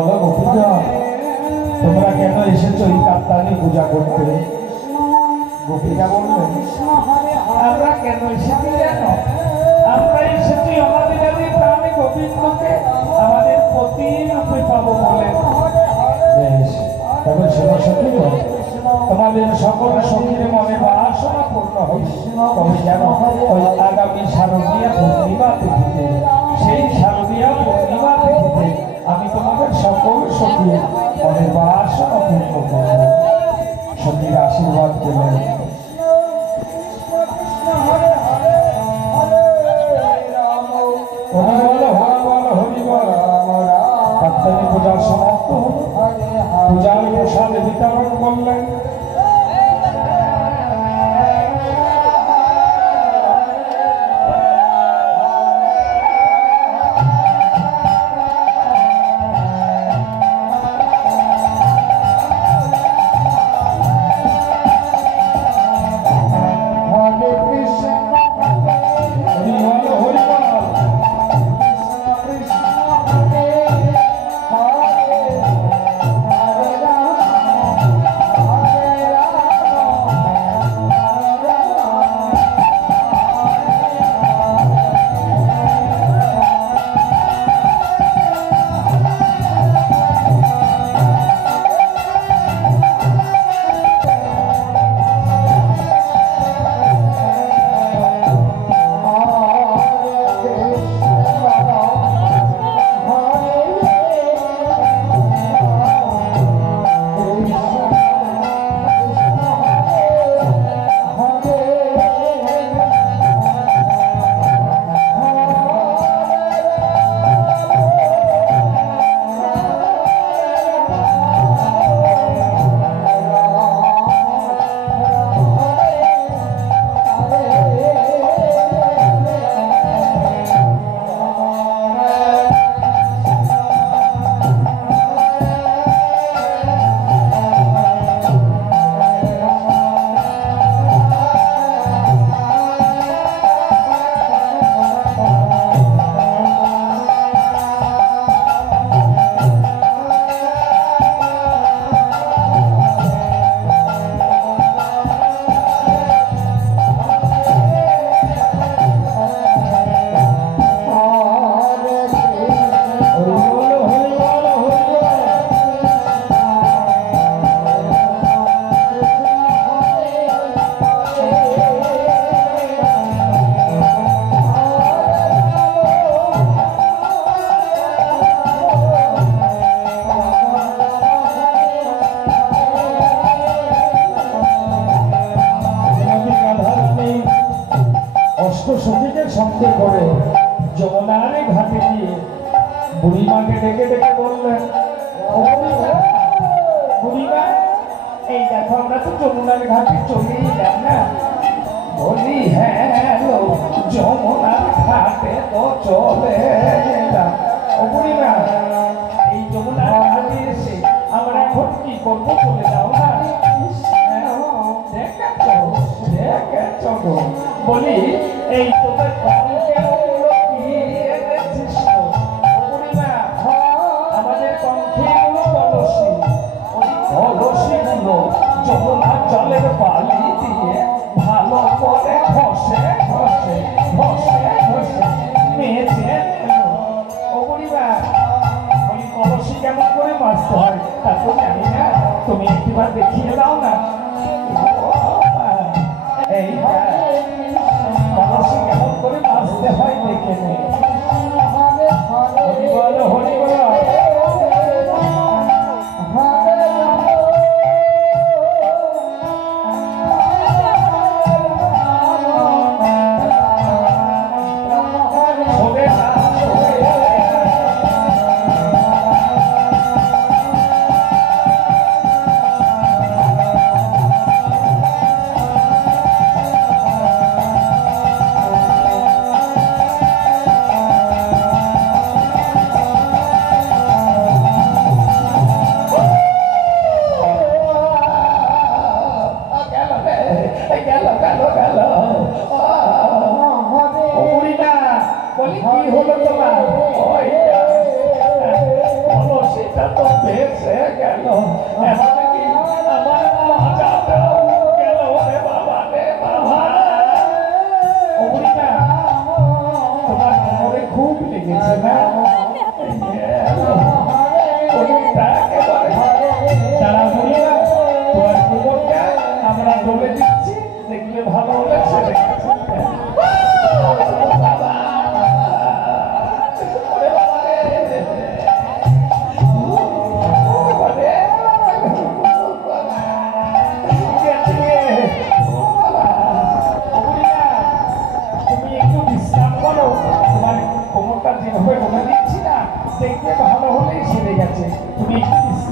বলো গোপীজন, তোমরা কেন এসেছো এই কাত্তায়নী পূজা করতে? গোপীরা বললেন, আমরা কেন এসেছি জানো? আমরা এসেছি আমাদের আদি প্রাণী গোবিন্দকে আমাদের পতি রূপে পাবো বলে। বেশ, তবে শোনো সখীগণ, তোমাদের সকল সখীর মনে বাসনা পূর্ণ হবে। তবে জানো, ওই আগামী শারদীয়া পূর্ণিমা তিথিতে, সেই শারদীয়া পূর্ণিমা তিথিতে আমি তোমাদের সকল সখীর মনে বাসনা পূর্ণ করব। সখীর আশীর্বাদ পেলেন। কাত্তায়নী পূজার সমাপ্ত হল। পূজার প্রসাদ বিতরণ করলেন। সঙ্গে করে যমুনার ঘাটে গিয়ে বুড়িমাকে ডেকে ডেকে বললেন, বুড়িমা, এই দেখো আমরা তো যমুনার ঘাটে চলে এলাম না। বলি, হ্যাঁ যমুনার ঘাটে তো চলে এলাম। ও বুড়িমা, এই যমুনার ঘাটে এসে আমরা এখন কি করবো বলে দাও না। বলি, এই তোদের আমাদের কণ্ঠেগুলো কলসি, ওই কলসিগুলো যমুনার জলের বালি দিয়ে ভালো করে ঘষে ঘষে ঘষে ঘষে মেজে ও বুড়িমা, ওই কলসি কেমন করে মাজতে হয় তা তো জানি না, তুমি একটিবার দেখিয়ে দাও না। এই কলসি কেমন করে মাজতে হয় দেখে নে। হরি বল, হরি বল।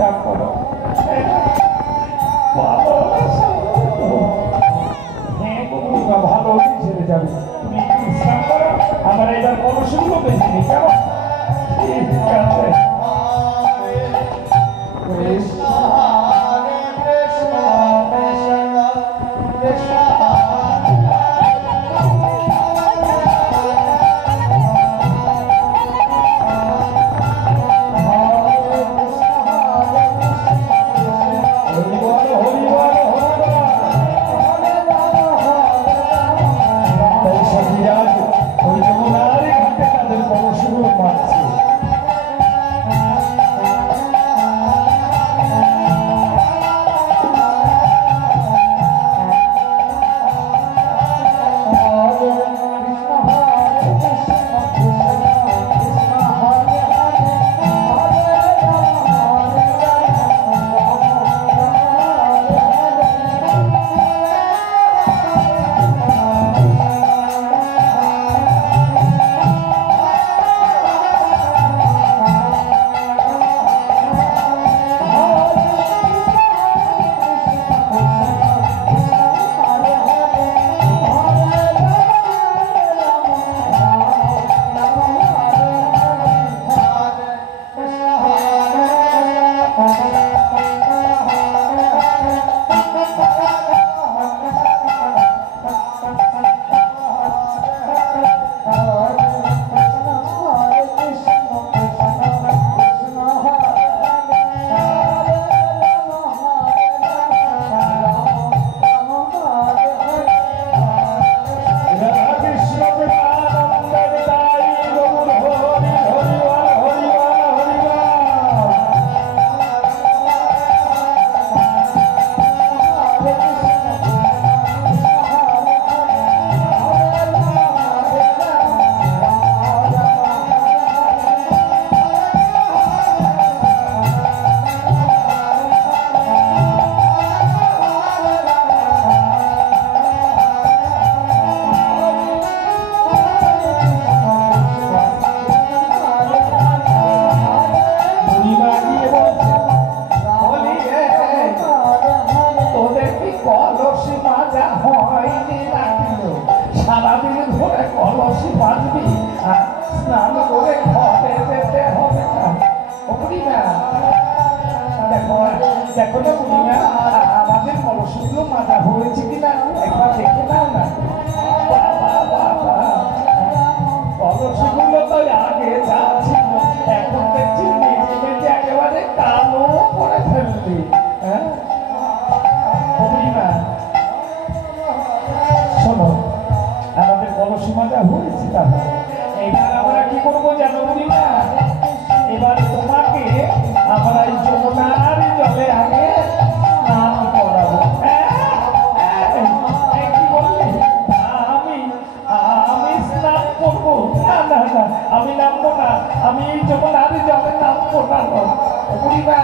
স্নান করো। হ্যাঁ গো বুড়িমা, ভালো ছেড়ে যাবে। তুমি একটু স্নান করো, আমার এবার কলসগুলো বেশি নেই কেমন? ঠিক আছে। দেখো না বুড়িমা, আমাদের কলসগুলো মাজা হয়েছে কিনা একবার দেখে নাও না। কলসগুলো তো আগে যা ছিল এখন দেখছি মেঝে মেঝে একেবারে কালো করে ফেললি। হ্যাঁ বুড়িমা শোনো, আমাদের কলসি মাজা হয়েছে, তাহলে এবার আমরা কি করবো জানো বুড়িমা? এবার তোমাকে আমরা এই যমুনার জলে আগে স্নান করাবো। কি বললি? আমি স্নান করবো? না না না, আমি নামবো না, আমি এই যমুনার জলে নামবো না। বুড়িমা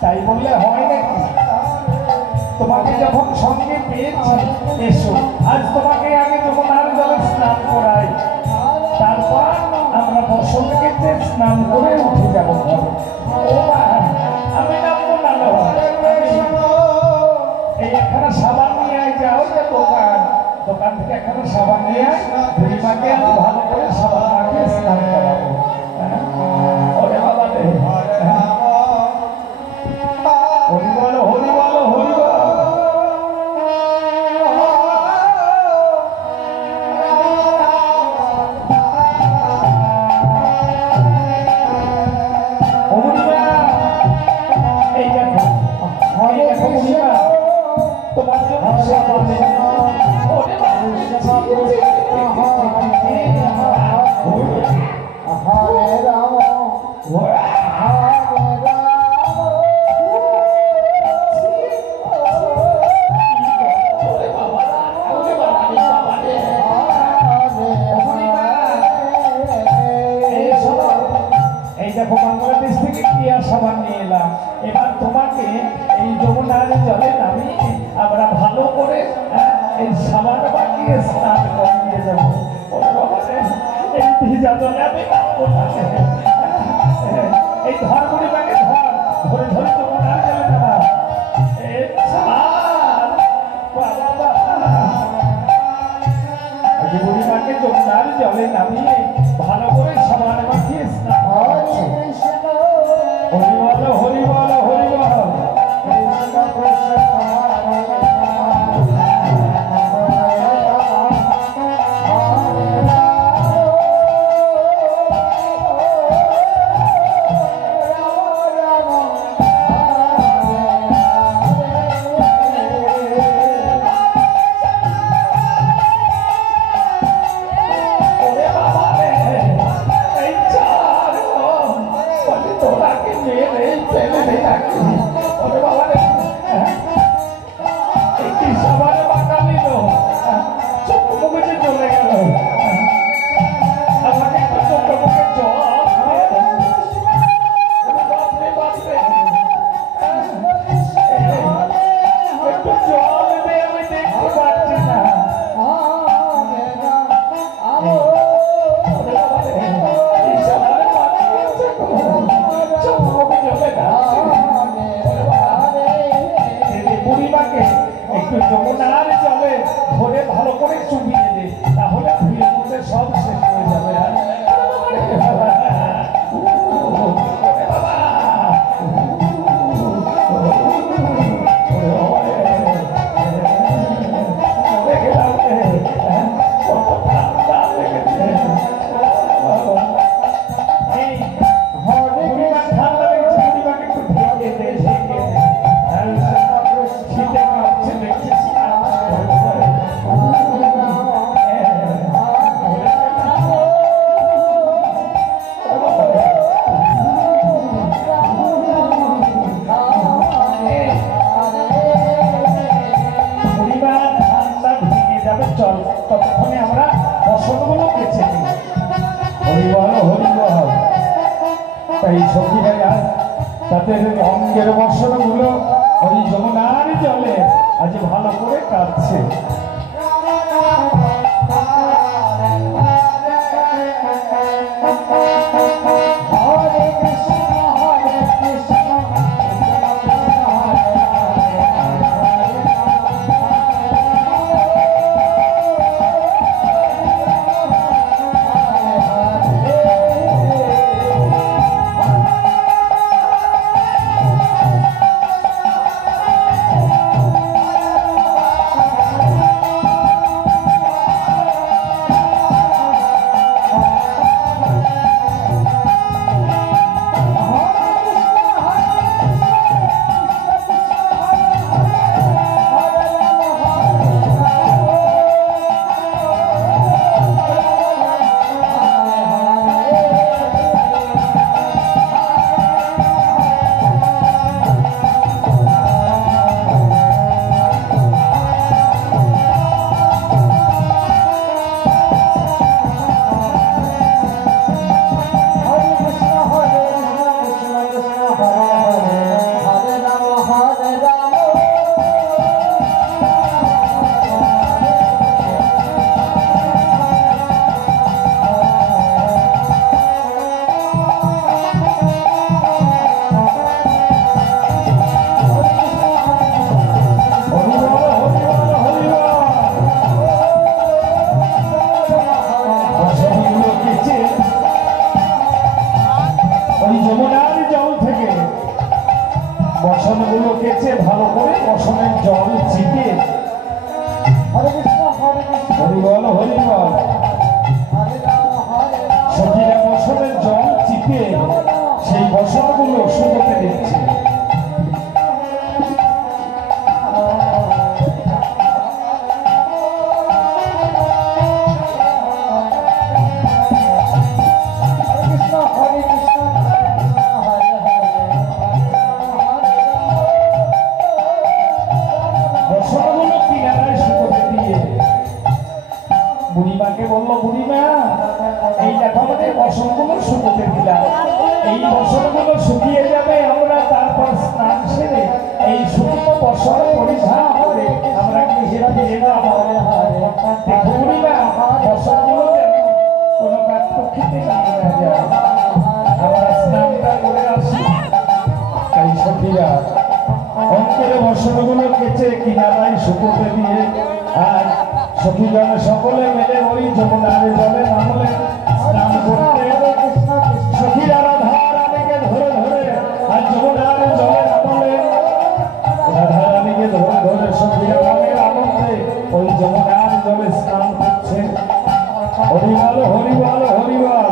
তাই বললে হয় নাকি? তোমাকে যখন সঙ্গে পেয়েছি, এসো আজ তোমাকে আগে যমুনার জলে স্নান করাই, তারপর আমরা বসন্তকে স্নান করে উঠে যাবো। আমি নামবো না, এই একখানা সাবান নিয়ে যাও, যে দোকান থেকে একখানা সাবান নিয়ে আয়, বুড়িমাকে আমি ভালো করে সাবান মাখিয়ে স্নান করাবো। ওরে বাবা রে, হরি বলো হরি বলো হরি বলো। তোমার জন্য বাংলাদেশ থেকে ক্রিয়া সাবান নিয়ে এলাম। এবার তোমাকে এই যমুনার জলে নামিয়ে আমরা ভালো করে এই সাবান বাকিয়ে স্নান করিয়ে দেবো। এই ভিজা জলে আমি নামবো না। এই ধর বুড়িমাকে ধর, একটু যমুনার জলে ধরে ভালো করে চুবিয়ে দে, তাহলে ধুয়ে মুছে সব শেষ হয়ে যাবে। তাদের অঙ্গের বসনগুলো ওই যমুনার জলে আজ ভালো করে কাটছে। বসনগুলো কেচে ভালো করে বসনের জল চিপে হরিবল হরিবল সখীরা বসনের জল চিপে সেই বসনগুলো শুকোতে দিচ্ছে। বুড়িমাকে বললো, বুড়িমা এই দেখো আমাদের বসনগুলো শুকোতে দিলাম, এই বসনগুলো শুকিয়ে যাবে, আমরা তারপর স্নান সেরে এই শুকনো বসন পরিধান করে আমরা গৃহে ফিরে যাবো। দেখো বুড়িমা, বসনগুলো যেন কোনো কাঠপক্ষিতে নিয়ে না যায়, আমরা স্নানটা করে আসি। তাই সখীরা অঙ্কের বসনগুলো কেচে কিনারায় শুকোতে দিয়ে আর সখীগণ সকলে মিলে ওই যমুনার জলে নামলেন স্নান করতে। সখীরা রাধা রানীকে ধরে ধরে আর যমুনার জলে নামলেন। রাধা রানীকে ধরে ধরে সখীরা মনের আনন্দে ওই যমুনার জলে স্নান করছে। হরিবল হরিবল হরিবল।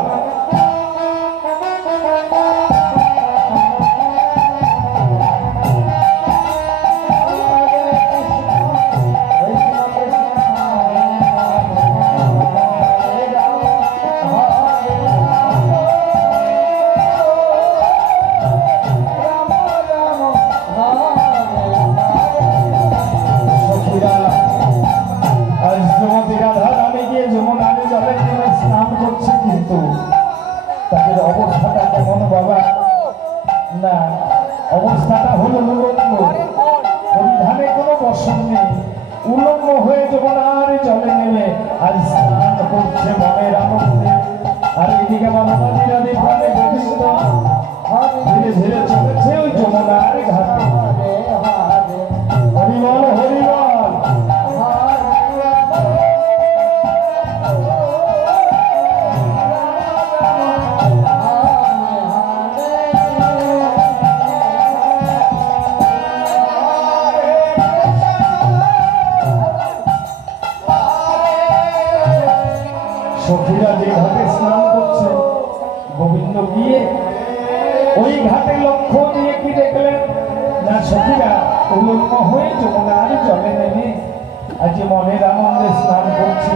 তাদের অবস্থাটা কেমন বাবা? না, অবস্থাটা হলো উলঙ্গ, পরিধানে কোনো বসন নেই, উলঙ্গ হয়ে যমুনার জলে নেমে আজ স্নান করছে মনের আনন্দে। আর এদিকে মানবাদীরা প্রাণে গোবিন্দ ধীরে ধীরে চলেছে ওই যমুনার ঘাটে। হরিবল হরিবল। সখীরা উলঙ্গ হয়ে যমুনার জলে নেমে আজ মনের আনন্দে স্নান করছে।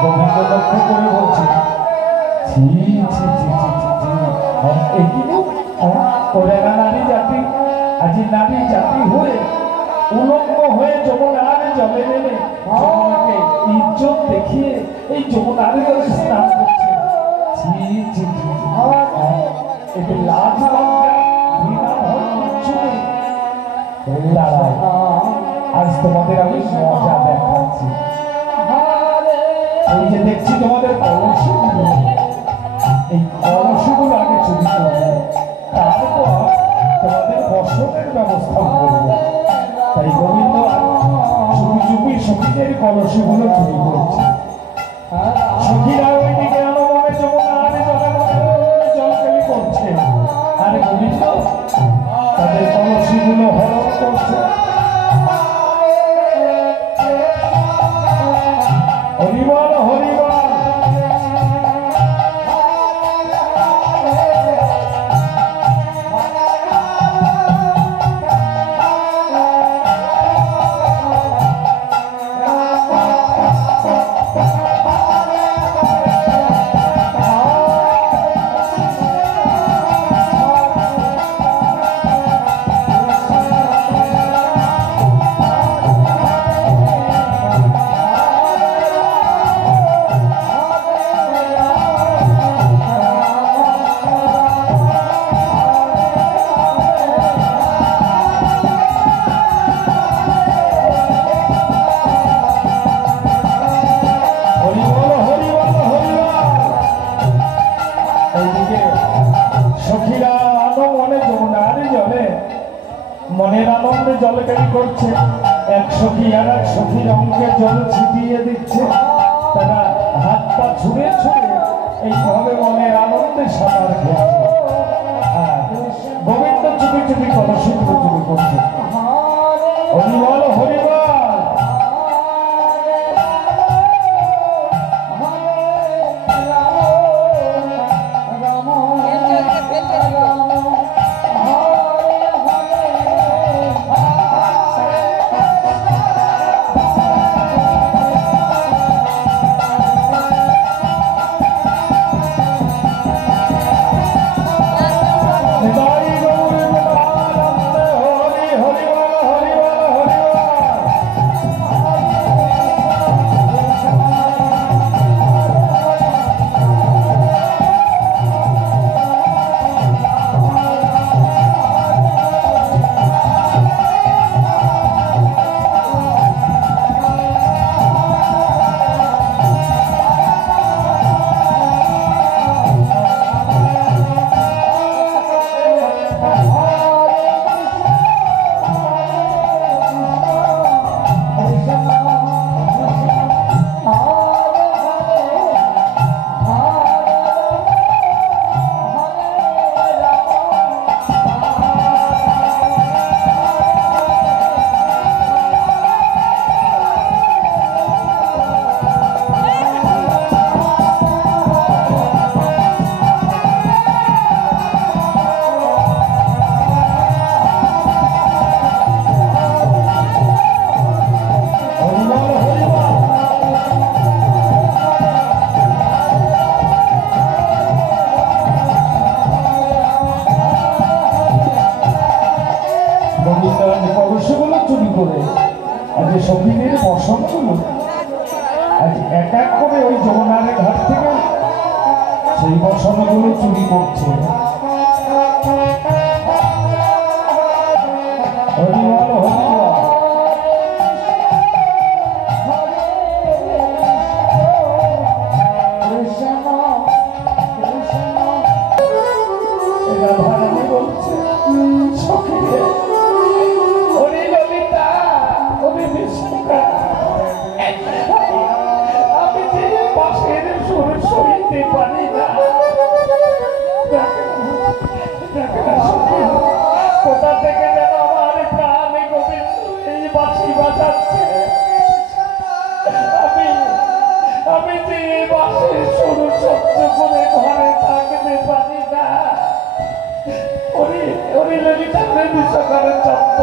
গোবিন্দ লক্ষ্য করে বলছে, ছি ছি ছি ছি ছি ছি, ওরা নারী জাতি, আজ নারী জাতি হয়ে উলঙ্গ হয়ে যমুনার জলে নেমে যমুনাকে ইজ্জত দেখিয়ে এই যমুনার জলে স্নান করছে। ছি ছি ছি, এতে লাজ লজ্জা ঘৃণা ভয় কিচ্ছু নেই। লড়াই আজ তোমাদের আমি মজা দেখাচ্ছি। এই যে দেখছি তোমাদের কলসিগুলো, এই কলসিগুলো আগে চুরি করবো, তারপর তোমাদের বসনের ব্যবস্থা করবো। তাই গোবিন্দ চুপি চুপি সখীদের কলসিগুলো চুরি করছে। সখীরা ওইদিকে মনে যমুনার জলে জলকেলি করছে, আর গোবিন্দ তাদের কলসিগুলো হরণ করছে। হরিবল হরিবল। মনের আনন্দে জলকেলি করছে। এক সখী আর এক সখীর অঙ্গে জল ছিটিয়ে দিচ্ছে। তারা হাত পা ছুঁড়ে ছুঁড়ে এইভাবে মনের আনন্দে সাঁতার খেয়েছে। আর গোবিন্দ চুপি চুপি কলসিগুলো চুরি করছে। হরিবল হরিবল। কলসিগুলো চুরি করে আজ সখীদের বসনগুলো আজ এক এক করে ওই যমুনার ঘাট থেকে সেই বসনগুলো চুরি করছে। হরিবল হরিবল। রাধারানী বলছে, সখীরে আমি যে বাসের সুর সইতে পারি না। কোথা থেকে যেন আমার প্রাণে গোবিন্দ এই বাঁশি বাজাচ্ছে। আমি যে বাসের সুর সহ্য করে ঘরে থাকতে পারি না। ওরে ললিতা বিশ্বকরের চন্দ্র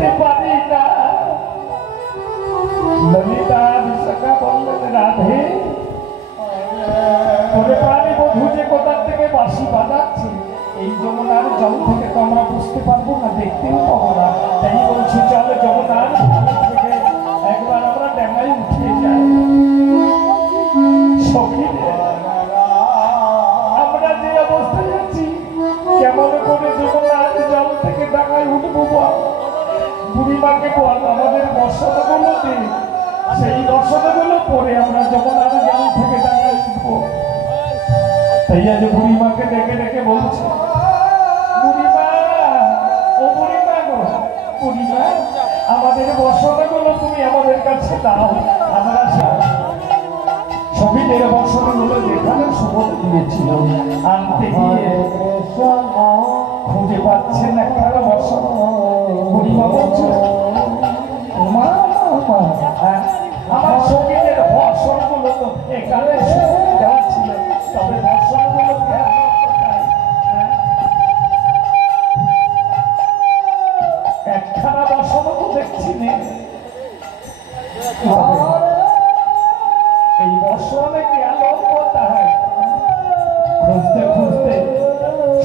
যেতে পারি না। ললিতা বিশাখা বললেন, রাধে তোরে প্রাণী বধূ যে কোথা থেকে বাঁশি বাজাচ্ছে, এই যমুনার জল থেকে তো আমরা বুঝতে পারবো না, দেখতেও পাবো না। তাই বলছি চলো যমুনার জল থেকে একবার আমরা ডেঙ্গায় উঠিয়ে যাই। আমরা যে অবস্থায় আছি, কেমন করে যমুনার জল থেকে ডাঙায় উঠবো বল? বুড়িমাকে বল আমাদের বর্ষাগুলো দিন, সেই বর্ষাগুলো পরে আমরা যমুনার জল থেকে ডাঙায় উঠবো। তাই আজ বুড়িমাকে ডেকে ডেকে বলছে, বুড়িমা, ও বুড়িমা গো, বুড়িমা আমাদের বর্ষাগুলো তুমি আমাদের কাছে দাও। আমরা ছবিদের বর্ষাগুলো যেখানে সুবোধ দিয়েছিল আনতে গিয়ে খুঁজে পাচ্ছেন একটা বর্ষা। বুড়িমা বলছে, আমার ছবিদের বর্ষাগুলো তো এখানে দেওয়া ছিল, তবে বর্ষাগুলো একখানা বর্ষাও তো দেখছি না। এই বর্ষণে গেল কোথায়? খুঁজতে খুঁজতে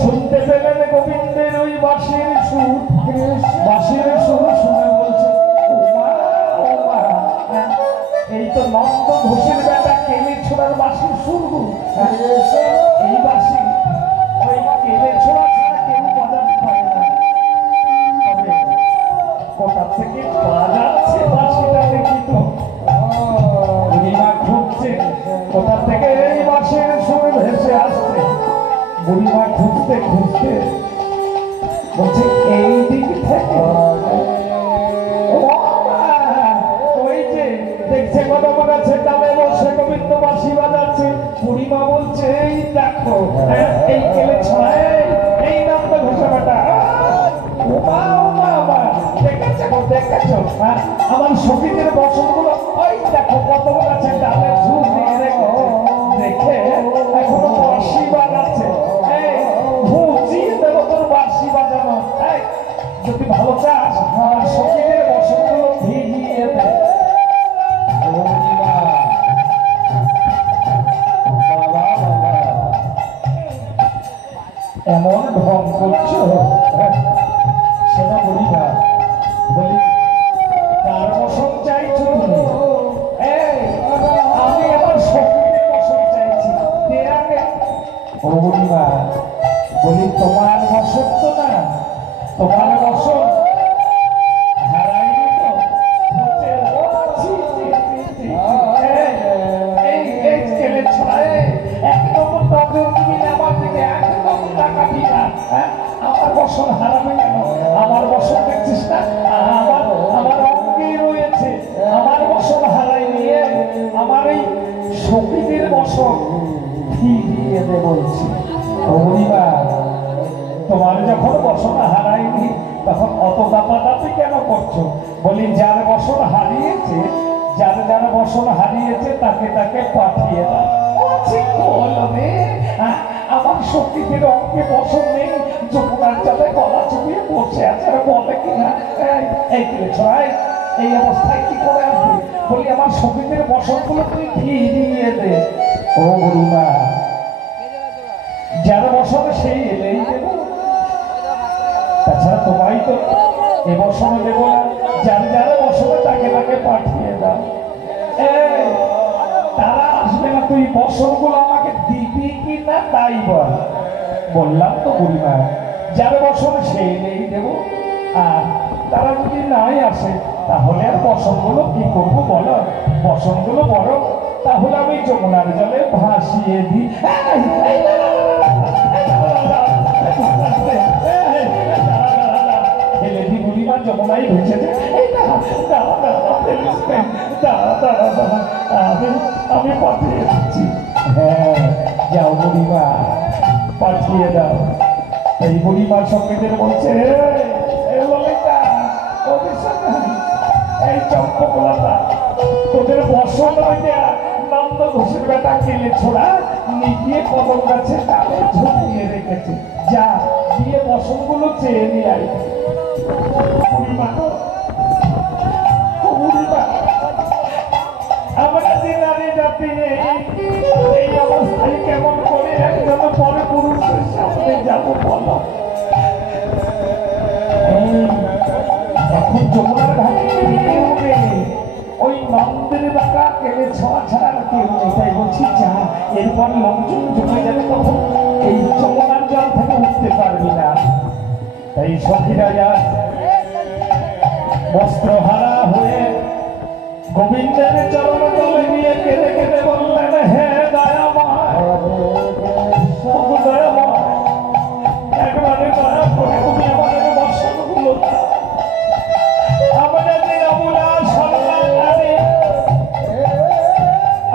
শুনতে পেলেন গোবিন্দের ওই বাঁশির সুর। বাঁশির সুর শুনে বলছে, এই তো নন্দ ঘোষের বেটা কেলে ছোড়ার বাঁশির সুর। এই বাঁশি ওই কেলে ছোড়া ছাড়া কেউ বাজাতে পারে না। তবে কোথা থেকে পাওয়া যাচ্ছে বাঁশিটা দেখি তো। বুড়িমা খুঁজছে কোথা থেকে এই বাঁশির সুর ভেসে আসছে। বুড়িমা খুঁজতে খুঁজতে বলছে, এই দিক থেকে। ওই যে দেখছে কত গাছে ডালে বসে গোবিন্দ বাঁশি বাজাচ্ছে। বুড়িমা বলছে, এই দেখো এই কেলে ছড়ায় এই নন্দ ঘোষা বেটা। দেখেছো আমার সঙ্গীতের বসনগুলো? ওই দেখো কত গাছে ডালে ঝুল দিয়ে দেখে এখনো বাঁশি বাজাচ্ছে। বুঝিয়ে দেবো তোর বাঁশি বাজানো। যদি ভালো চাস আমার সঙ্গীতের বসনগুলো ভিজিয়ে দে। এমন ঢং করছো সেটা বলি না। বলি কার বসন চাইছো তুমি? আমি আমার সঙ্গীতের বসন চাইছি, দে আগে। ও বুড়িমা, বলি তোমার বসন তো না, তোমার বসন হারাইনি তো। বলছে, ও ছি ছি ছি ছি, এই ছেলে ছড়ায় একদম নজর দিবি না আমার দিকে, একদম তাকাবি না। আমার বসন হারাবে কেন? আমার বসন দেখছিস না আমার অঙ্গে রয়েছে। আমার বসন হারাই নিয়ে আমার এই সঙ্গীতের বসন ফিরিয়ে দে বলছি। তোমার যখন বসন হারায়নি তখন অত দাপাদাপি কেন করছো? বলি যার বসন হারিয়েছে, যার বসন হারিয়েছে তাকে তাকে পাঠিয়ে দাও। আমার সঙ্গীতের অঙ্গে বসন নেই, যমুনার জলে গলা চুপিয়ে বসে আছে, বলে কিনা এই ছড়াই এই অবস্থায় কি করে আসবে? বলি আমার সঙ্গীতের বসনগুলো তুই ফিরিয়ে দে। ও বুড়িমা, যারা বসনে সেই এলেই দেবো, তাছাড়া তোমায় তো এ বসনে দেবো না। যারা বসনে তাকে তাকে পাঠিয়ে দাও। তারা আসবে না, তুই বসনগুলো আমাকে দিবি কি না তাই বল। বললাম তো বুড়িমা, যারা বসনে সেই এলেই দেবো। আর তারা যদি নাই আসে তাহলে আর বসনগুলো কি করবো বলো? বসনগুলো বড় তাহলে আমি যমুনার জলে ভাসিয়ে দিই। যমুনাই ভেসেছে। আমি পাঠিয়ে দিচ্ছি। হ্যাঁ যাও বুড়িমা, পাঠিয়ে দাও। এই বুড়িমার সঙ্গীদের বলছে, এই চম্পকলতা তোদের বসন নন্দ ঘোষের বেটা কেলে ছোড়া নিয়ে কদম গাছে তালে ঝুলিয়ে রেখেছে। যা গিয়ে বসনগুলো চেয়ে নিয়ে আই। আমরা যে নারী জাতি এই অবস্থায় কেমন করে একজন পরে পুরুষের সামনে যাবো বলো? এখন যমুনার ঘাটে কেউ নেই, ওই নন্দের বাঁকা কেলে ছোঁয়া ছাড়া কেউ নেই। তাই বলছি যা, এরপর লোকজন জমে যাবে, তখন এই যমুনার জল থেকে উঠতে পারবি না। তাই সখীরা যান বস্ত্রহারা হয়ে গোবিন্দের চরণ তলে গিয়ে কেঁদে কেঁদে বললেন, হে দয়াময়, দয়াময়, একবারে দয়া করে তুমি আমাদের বর্ষণগুলো দাও। আমরা যে অমূলা সন্তান নারী,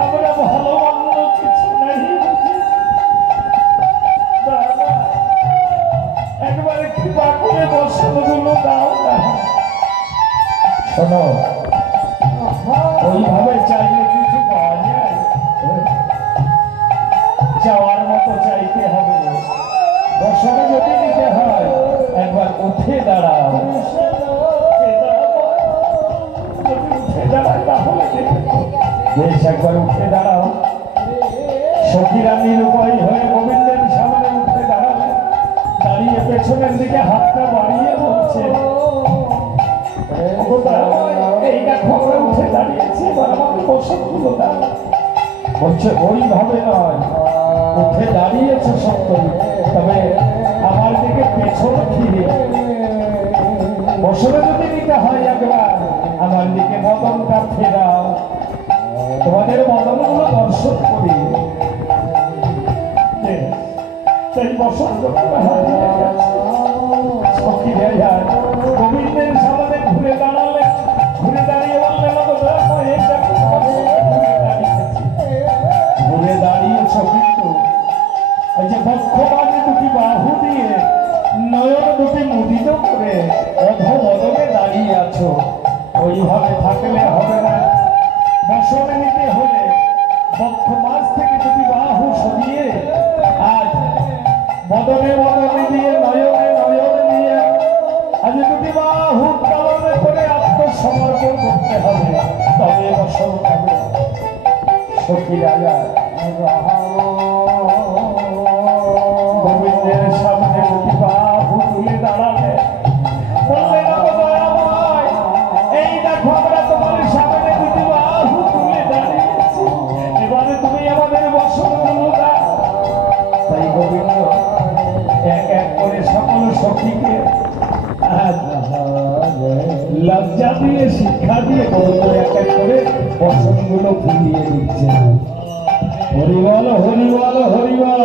আমরা ভালো মন্দ কিছু নাই বুঝি, একবারে কৃপা করে বর্ষণগুলো দাও না। শোনো, ওইভাবে চাইলে কিছু পাওয়া যায়? যাওয়ার মতো চাইতে হবে। বর্ষণে যদি নিতে হয় একবার উঠে দাঁড়াও। বেশ, একবার উঠে দাঁড়াও। সখীরা নিরুপায় হয়ে গোবিন্দের সামনে উঠে দাঁড়ালে, দাঁড়িয়ে পেছনের দিকে হাতটা বাড়িয়ে বলছে, এই দেখো আমরা উঠে দাঁড়িয়েছি, এবার আমাকে বসনগুলো দাও। বলছে ওইভাবে নয়, উঠে দাঁড়িয়েছে সত্যই, তবে আমার দিকে পেছন ফিরে। বসনে যদি নিতে হয় একবার আমার দিকে বদনটা ফেরাও, তোমাদের বদনগুলো দর্শন করি। সেই বসন গোবিন্দের সামনে ঘুরে দাঁড়ালে, ঘুরে দাঁড়িয়ে বললেন, ঘুরে দাঁড়িয়েছ কিন্তু এই যে বক্ষ মাঝে দুটি বাহু দিয়ে নয়ন দুটি মুদিত করে অধবদনে দাঁড়িয়ে আছো। ওইভাবে থাকলে হবে না। বসনে নিতে হলে বক্ষ মাঝ থেকে দুটি বাহু সরিয়ে আজ বদনে বদনে দিয়ে নয়নে নয়ন দিয়ে আজ দুটি বাহু পালনে করে আত্মসমর্পণ করতে হবে, তবে বসন হবে। সখী রাজা গোবিন্দের সামনে দুটি বাহু তুলে দাঁড়ালে, বললেন, এই দেখো আমরা তোমার সামনে দুটি বাহু তুলে দাঁড়িয়েছি, এবারে তুমি আমাদের বসনগুলো দাও। তাই গোবিন্দ এক এক করে সকল সখীকে লজ্জা দিয়ে শিক্ষা দিয়ে গোবিন্দ এক এক করে বসনগুলো ফিরিয়ে দিচ্ছে। হরিবল হরিবল হরিবল।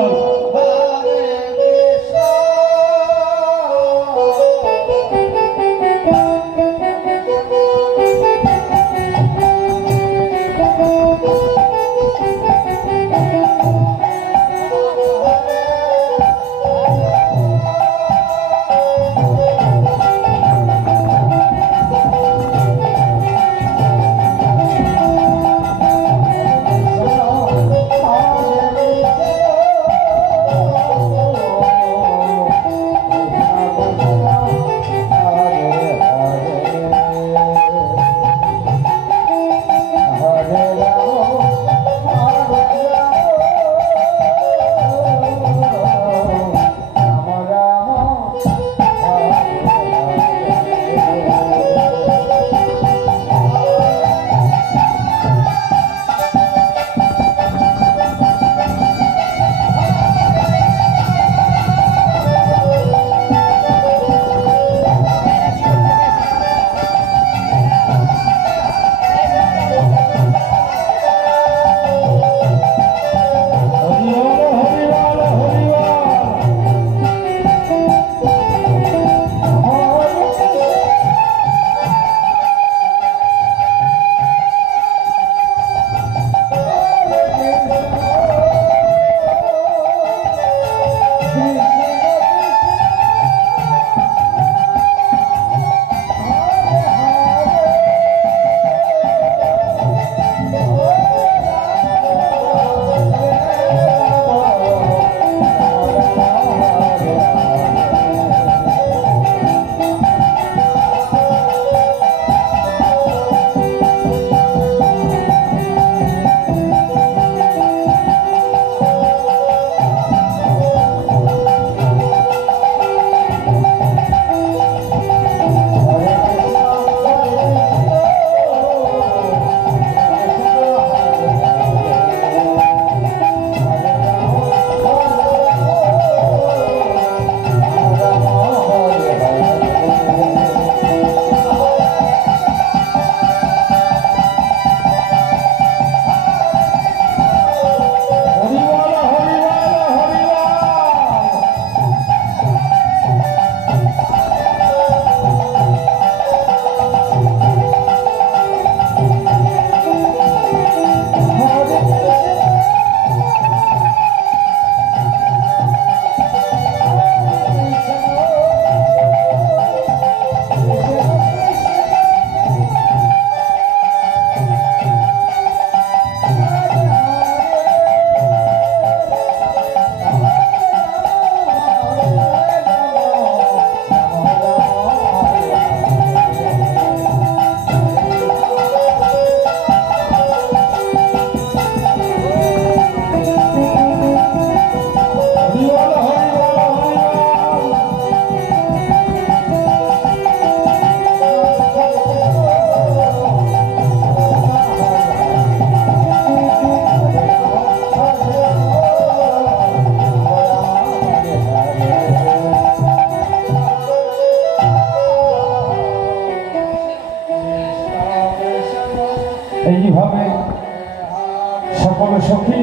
সকল সখী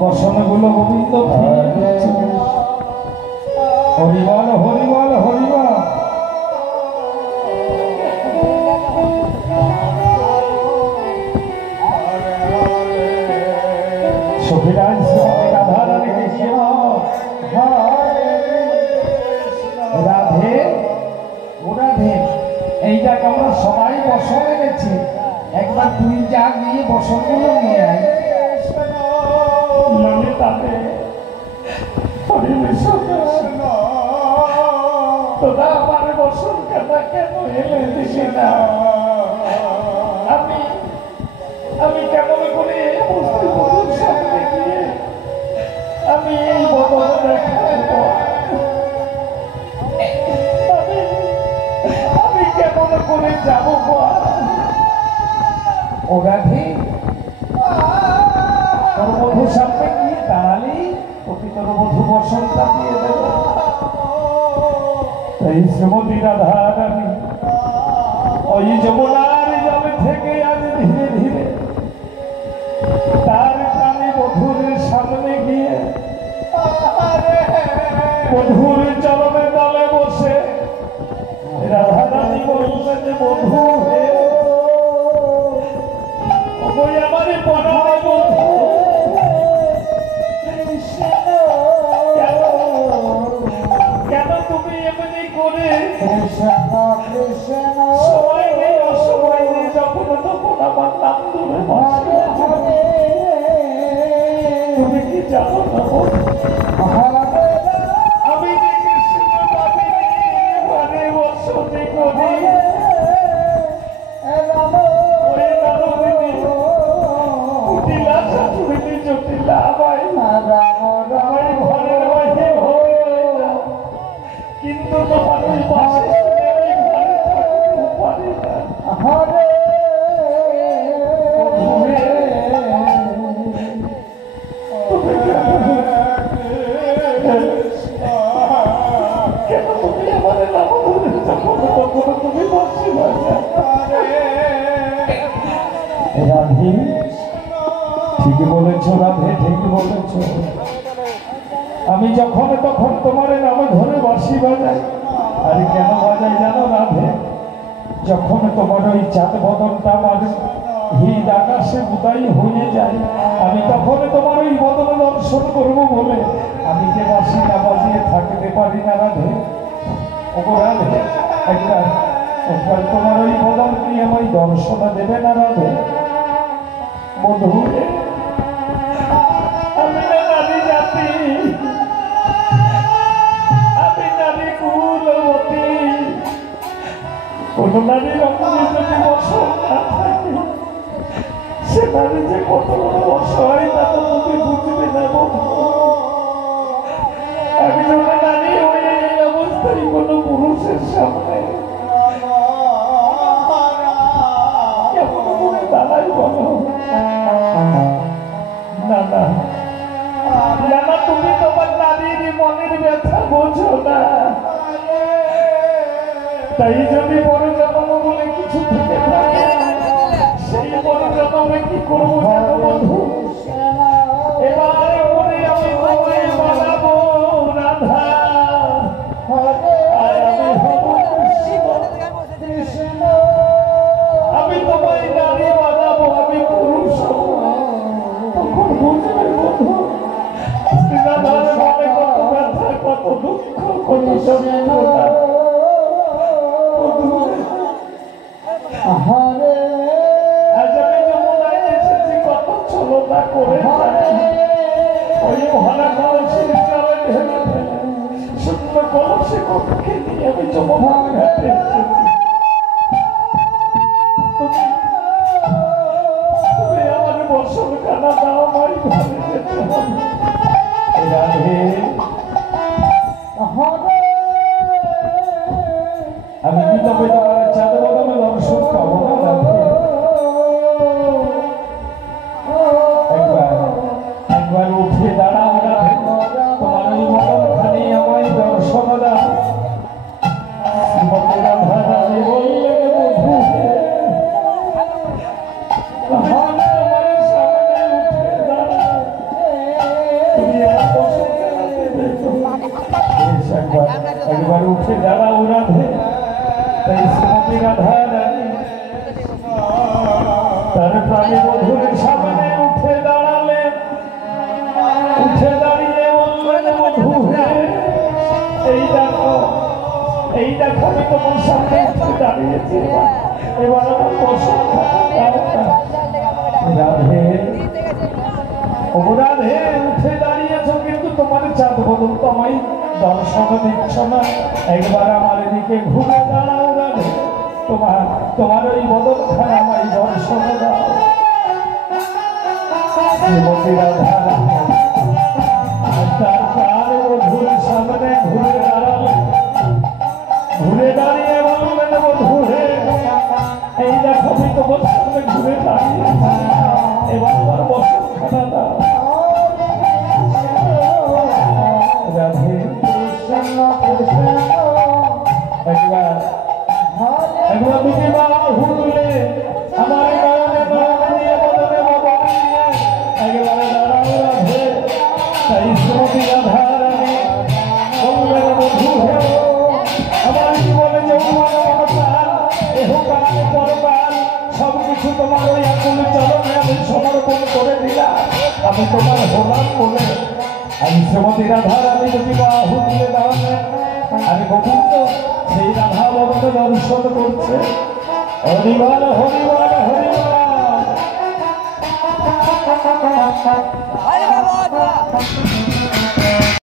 বসনগুলো গোবিন্দ হরিবল হরিবল হরিবল। সখীরাজ রাধা রানী কৃষ্ণ রাধে ও রাধে। এইটাকে আমরা সবাই বসনে গেছি, একবার তুই যা গিয়ে বসনগুলো নিয়ে আয়। মানে তাতে তোরা আমার বসন কেন কেন এলে দিছি না? আমি কেমন করে সামনে গিয়ে আমি এই বদল দেখাবো? আমি কেমন করে যাবো? ও রাধে, তোর বধূর সামনে গিয়ে দাঁড়ালি তোকে তোর বধূ বসনটা দিয়ে দেবে। তাই শ্রীমতী রাধা রানী ওই যমুনার জলে থেকে আজ ধীরে ধীরে তার প্রাণী বধূর সামনে গিয়ে বধূর চরণে তলে বসে রাধা রানী বলবে যে বধূ হে আমার পরাণে বধূ, কেন তুমি এমনি করে সময় নেই অসময় নেই যখন তখন আমার নাম ধরে তুমি কি জানো না? আমি যে কৃষ্ণ মানে বসতি করি কিন্তু তোমার ওই পাশে পারি না। কেন তুমি আমার নাম ধরে যখন তখন তুমি বসে রাধে? ঠিকই বলেছ রাধে, ঠিকই বলেছ। আমি যখন তখন তোমার নামে ধরে বাঁশি বাজাই। আর কেন বাজাই জানো রাধে? যখন তোমার ওই চাঁদ বদনটা আমার হৃদ আকাশে উদাই হয়ে যায়, আমি তখন তোমার ওই বদন দর্শন করবো বলে আমি যে বাঁশি না বাজিয়ে থাকতে পারি না রাধে। ও রাধে, একবার একবার তোমার ওই বদন নিয়ে আমায় দর্শন দেবে না রাধে? বধূ আমি না নারী জাতি, আমি নারী কুলবতী। কোন নারীর অঙ্গে যদি বসন না থাকে সে নারী যে কত অসহায় তা তো তুমি বুঝবে না বধূ। একজন নারী হয়ে এই অবস্থায় কোন পুরুষের সামনে কেমন করে দাঁড়াই বলো? না না না, তুমি তোমার নারীর মনের ব্যথা বোঝো না। তাই যদি বড় জন্ম বলে কিছু থেকে থাকে সেই বড় জন্মে কি করবো জানো বন্ধু? এবারে করে আমি তোমায় বানাবো রাধা, আর আমি হব কৃষ্ণ। আমি তোমায় নারী বানাবো, আমি পুরুষ তখন বুঝবে বন্ধু রাধার মনে কত ব্যথা, কত দুঃখ, কত যন্ত্রণা। আজ আমি যমুনায় এসেছি কত ছলনা করে ওই মহারা কলসের জলে ঢেলে ফেলে শূন্য কলসে কক্ষে নিয়ে আমি যমুনার ঘাটে এসেছি। তুমি আমার বসন খানা দাও, আমার ঘরে যেতে হবে রাধে। আমি কি তবে তোমার চাঁদ বদলে দর্শন পাবো না রাধে? একবার উঠে দাঁড়াও রাধে, তোমার ওই মদন খানি আমায় দর্শন দাও। শ্রীমতী রাধা রানী বললেন বধূ আমার সামনে উঠে দাঁড়াও। একবার উঠে দাঁড়াও রাধে। তাই শ্রীমতী রাধা রানী তার প্রাণী বধূর সামনে উঠে দাঁড়ালেন। উঠে দাঁড়িয়ে বললেন, বধূ হে, এই দেখো আমি তোমার সামনে উঠে দাঁড়িয়েছি, এবার আমার বসন রাধে। রাধে উঠে দাঁড়িয়েছ, কিন্তু তোমার চাঁদ বদল তো আমায় দর্শন দিচ্ছ না। একবার আমার এদিকে ঘুরে দাঁড়াও রাধে, তোমার ওই বদল খানা আমায় দর্শন দাও। শ্রীমতী রাধা তার প্রাণ বধূর সামনে ঘুরে দাঁড়ালো। ঘুরে দাঁড়িয়ে বললেন, বধূ হে, এই দেখো আমি তোমার সামনে ঘুরে দাঁড়িয়েছি, এবার আমার বসন খানা দাও। রাধে একবার দুটি বাহু তুলে আমার গানে দিয়ে বদনে বদন দিয়ে একবারে দাঁড়াও রাধে। তাই শ্রীমতী রাধা রানী বললেন, বধূ হে, আমার জীবনে যৌবন মনপ্রাণ এহকাল পরকাল সবকিছু তোমার ওই আকুল চরণে আমি সমর্পণ করে দিলাম। আমি তোমার হলাম বলে আমি শ্রীমতী রাধা রানী দুটি বাহু তুলে দাঁড়ালেন। আর গোবিন্দ সেই রাধা বদনে দর্শন করছে। হরিবল হরিবল হরিবল।